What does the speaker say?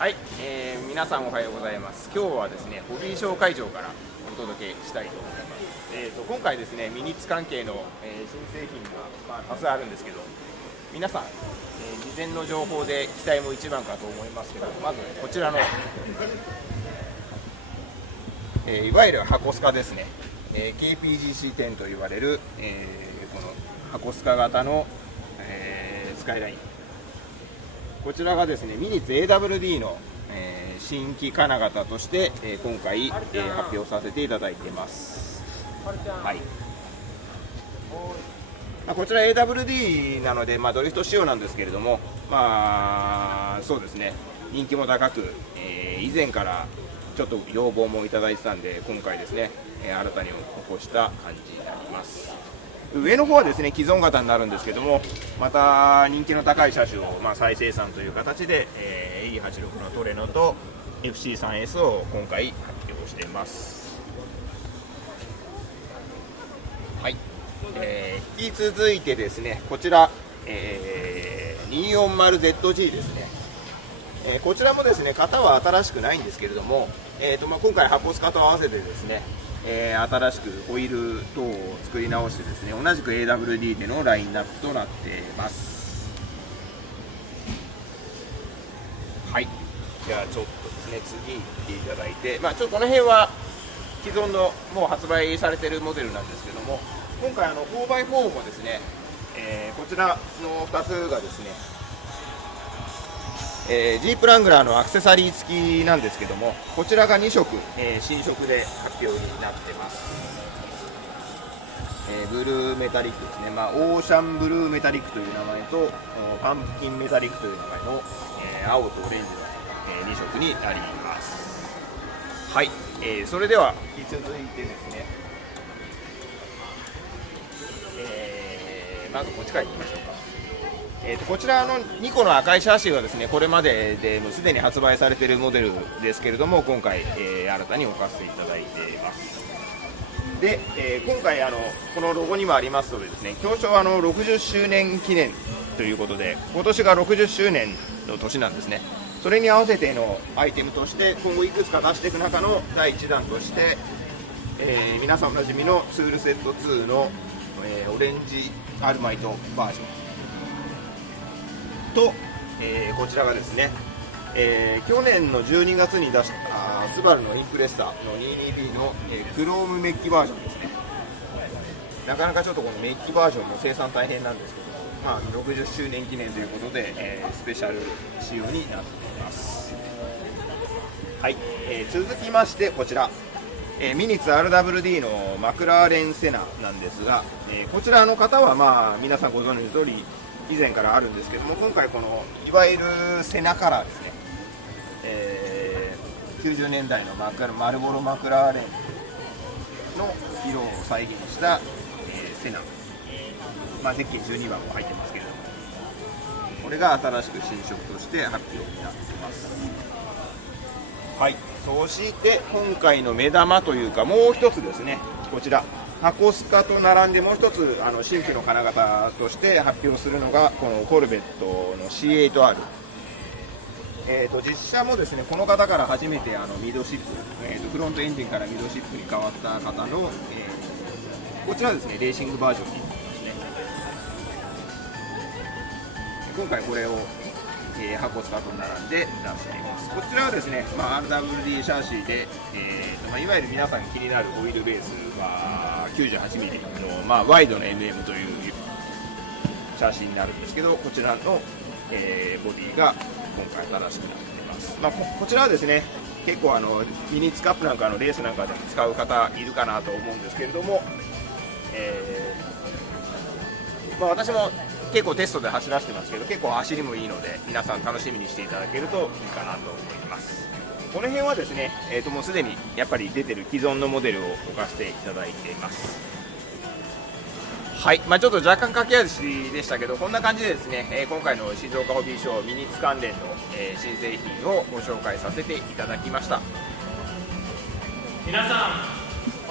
はい、皆さんおはようございます。今日はですね、ホビーショー会場からお届けしたいと思います。今回ですね、ミニッツ関係の、新製品が、多数あるんですけど、皆さん、事前の情報で期待も一番かと思いますけど、まずこちらの、いわゆる箱スカですね、KPGC10 と言われる、この箱スカ型の、スカイライン。こちらがですね、ミニッツ AWD の、新規金型として、今回、発表させていただいています。はい。こちら AWD なので、ドリフト仕様なんですけれども、そうですね、人気も高く、以前からちょっと要望もいただいてたんで、今回ですね、新たに起こした感じになります。上の方はですね、既存型になるんですけども、また人気の高い車種を、再生産という形で、E86 のトレノと FC3S を今回発表しています。はい、引き続いてですね、こちら、240ZG ですね。こちらもですね、型は新しくないんですけれども、今回箱スカと合わせてですね、新しくホイール等を作り直してですね、同じく AWD でのラインナップとなっています。はい、じゃあちょっとですね、次行っていただいて、ちょっとこの辺は既存のもう発売されているモデルなんですけども、今回4x4 もですね、こちらの2つがですね、ジープラングラーのアクセサリー付きなんですけども、こちらが2色、新色で発表になってます。ブルーメタリックですね、オーシャンブルーメタリックという名前とパンプキンメタリックという名前の、青とオレンジの、2色になります。はい、それでは引き続いてですね、まずこっちからいきましょうか。こちらの2個の赤いシャシーはですね、これまででもうすでに発売されているモデルですけれども、今回、新たに置かせていただいています。で、今回このロゴにもあります通りですね、表彰は60周年記念ということで、今年が60周年の年なんですね。それに合わせてのアイテムとして、今後いくつか出していく中の第1弾として、皆さんおなじみのツールセット2の、オレンジアルマイトバージョンと、こちらがですね、去年の12月に出したスバルのインプレッサの 22B の、クロームメッキバージョンですね。なかなかちょっとこのメッキバージョンも生産大変なんですけど、60周年記念ということで、スペシャル仕様になっています。はい、続きましてこちら、ミニッツ RWD のマクラーレンセナなんですが、こちらの方は皆さんご存知の通り以前からあるんですけども、今回このいわゆるセナカラーですね、90年代のマルボロマクラーレンの色を再現した、セナ、ゼッケン12番も入ってますけれども、これが新しく新色として発表になっています。はい、そして今回の目玉というか、もう一つですね、こちら箱スカと並んでもう一つ新規の金型として発表するのがこのコルベットの C8R、実車もですね、この方から初めてミドシップ、フロントエンジンからミドシップに変わった方の、こちらですね、レーシングバージョンになりますね。今回これを、箱スカと並んで出しています。こちらはですね、RWD シャーシーで、いわゆる皆さん気になるオイルベースは 98mm の、ワイドの MM というシャーシーになるんですけど、こちらの、ボディが今回新しくなっています。こちらはですね、結構ミニッツカップなんかのレースなんかでも使う方いるかなと思うんですけれども、私も結構テストで走らせてますけど、結構走りもいいので、皆さん楽しみにしていただけるといいかなと思います。この辺はですね、もうすでにやっぱり出てる既存のモデルを置かせていただいています。はい、ちょっと若干駆け足でしたけど、こんな感じでですね、今回の静岡ホビーショーミニッツ関連の、新製品をご紹介させていただきました。皆さん